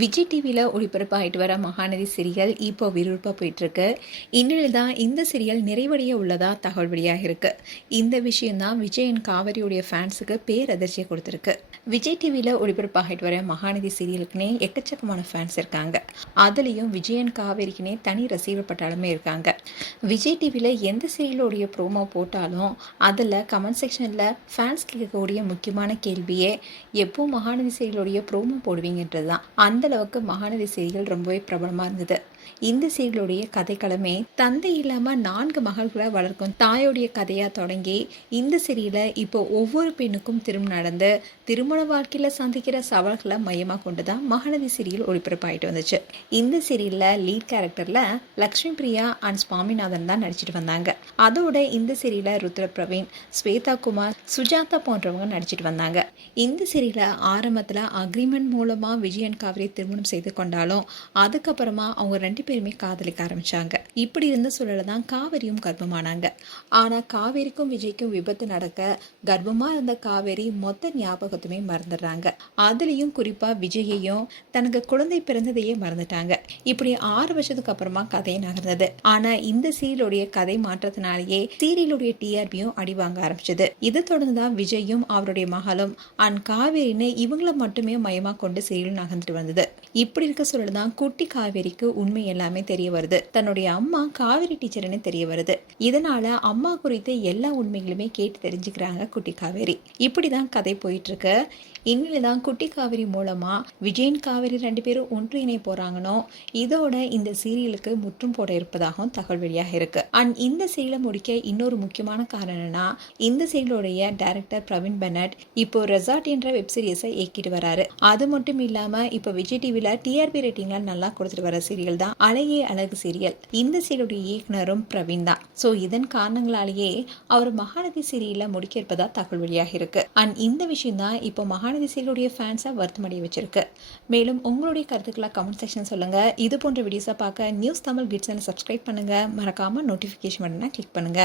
விஜய் டிவியில் ஒளிபரப்பாகிட்டு வர மகாநதி சீரியல் இப்போ விறுவிறுப்பாக போயிட்டுருக்கு. இந்நிலையில் தான் இந்த சீரியல் நிறைவடைய உள்ளதா தகவல் வெளியாக இருக்கு. இந்த விஷயம்தான் விஜயன் காவேரியுடைய ஃபேன்ஸுக்கு பேரதிர்ச்சியை கொடுத்துருக்கு. விஜய் டிவியில் ஒளிபரப்பாகிட்டு வர மகாநதி சீரியலுக்குனே எக்கச்சக்கமான ஃபேன்ஸ் இருக்காங்க. அதுலேயும் விஜயன் காவேரிக்குனே தனி ரசிகர் பட்டாளமே இருக்காங்க. விஜய் டிவியில் எந்த சீரியலோடைய ப்ரோமோ போட்டாலும் அதில் கமெண்ட் செக்ஷனில் ஃபேன்ஸ் கேட்கக்கூடிய முக்கியமான கேள்வியே எப்போ மகாநதி சீரியலோடைய ப்ரோமோ போடுவீங்கன்றது தான். அந்த அளவுக்கு மகாநதி சீரியல் ரொம்பவே பிரபலமாக இருந்தது. இந்த சீரியலுடைய கதைக்களமே தந்தை இல்லாமல் 4 மகள்களை வளர்க்கும் தாயோடைய கதையாக தொடங்கி இந்த சீரியலை இப்போ ஒவ்வொரு பெண்ணுக்கும் திருமணம் நடந்து திருமண வாழ்க்கையில் சந்திக்கிற சவால்களை மையமாக கொண்டு தான் மகாநதி சீரியல் ஒளிபரப்பாயிட்டு வந்துச்சு. இந்த சீரியலில் லீட் கேரக்டரில் லக்ஷ்மி பிரியா அண்ட் சுவாமிநாதன் தான் நடிச்சிட்டு வந்தாங்க. அதோட இந்த சீரியலில் ருத்ர பிரவீன், ஸ்வேதா குமார், சுஜாதா போன்றவங்க நடிச்சிட்டு வந்தாங்க. இந்த சீரியலை ஆரம்பத்தில் அக்ரிமெண்ட் மூலமாக விஜயன் காவேரி திருமணம் செய்து கொண்டாலும் அதுக்கப்புறமா அவங்க 2 பேருமே காதலிக்க ஆரம்பிச்சாங்க. இப்படி இருந்த சூழல தான் காவேரியும் கர்ப்பமானாங்க. ஆனா காவேரிக்கும் விஜய்க்கும் விபத்து நடக்க கர்ப்பமா இருந்த காவேரி மொத்த ஞாபகத்துமே மறந்துடுறாங்க. அதுலயும் குறிப்பா விஜயையும் தனக்கு குழந்தை பிறந்ததையே மறந்துட்டாங்க. இப்படி 6 வருஷத்துக்கு அப்புறமா கதை நகர்ந்தது. ஆனா இந்த சீரியலுடைய கதை மாற்றத்தினாலேயே சீரியலுடைய டிஆர்பியும் அடி வாங்க ஆரம்பிச்சது. இதை தொடர்ந்து தான் விஜயும் அவருடைய மகளும் அண்ட் காவேரின்னு இவங்களை மட்டுமே மையமா கொண்டு சீரியல் நகர்ந்துட்டு வந்தது. இப்படி இருக்க சூழல் தான் குட்டி காவேரிக்கு உண்மை எல்லாமே தெரிய வருது. தன்னுடைய அம்மா காவேரி டீச்சர்னு தெரிய வருது. இதனால அம்மா குறித்த எல்லா உண்மைகளுமே கேட்டு தெரிஞ்சுக்கிறாங்க குட்டி காவேரி. இப்படிதான் கதை போயிட்டு இருக்கு. இனிமேல்தான் குட்டி காவேரி மூலமா விஜயன் காவேரி 2 பேரும் ஒன்றிணை போறாங்கன்னு இதோட இந்த சீரியலுக்கு முற்றும் போட இருப்பதாகவும் தகவல் வெளியாக இருக்கு. அண்ட் இந்த சீரியலை முடிக்க இன்னொரு முக்கியமான காரணம் என்னன்னா, இந்த சீரியலுடைய டைரக்டர் பிரவீன் பெனட் இப்போ ரெசார்ட் என்ற வெப் சீரிஸை இயக்கிட்டு வராரு. அது மட்டும் இல்லாம இப்போ விஜய் டிவில டிஆர்பி ரேட்டிங்ல நல்லா கொடுத்துட்டு வர சீரியல் தான் அழகே அழகு சீரியல். இந்த சீரியலுடைய இயக்குனரும் பிரவீன் தான். ஸோ இதன் காரணங்களாலேயே அவர் மகாநதி சீரியலை முடிக்க இருப்பதா தகவல் வெளியாக இருக்கு. அண்ட் இந்த விஷயம் தான் இப்போ மகாநதி சீரியலுடைய ஃபேன்ஸை வருத்தமடைய வச்சிருக்கு. மேலும் உங்களுடைய கருத்துக்களை கமெண்ட் செக்ஷன் சொல்லுங்க. இது போன்ற வீடியோஸை பார்க்க நியூஸ் தமிழ் கிட்ஸ் சப்ஸ்கிரைப் பண்ணுங்க. மறக்காம நோட்டிஃபிகேஷன் பட்டனை கிளிக் பண்ணுங்க.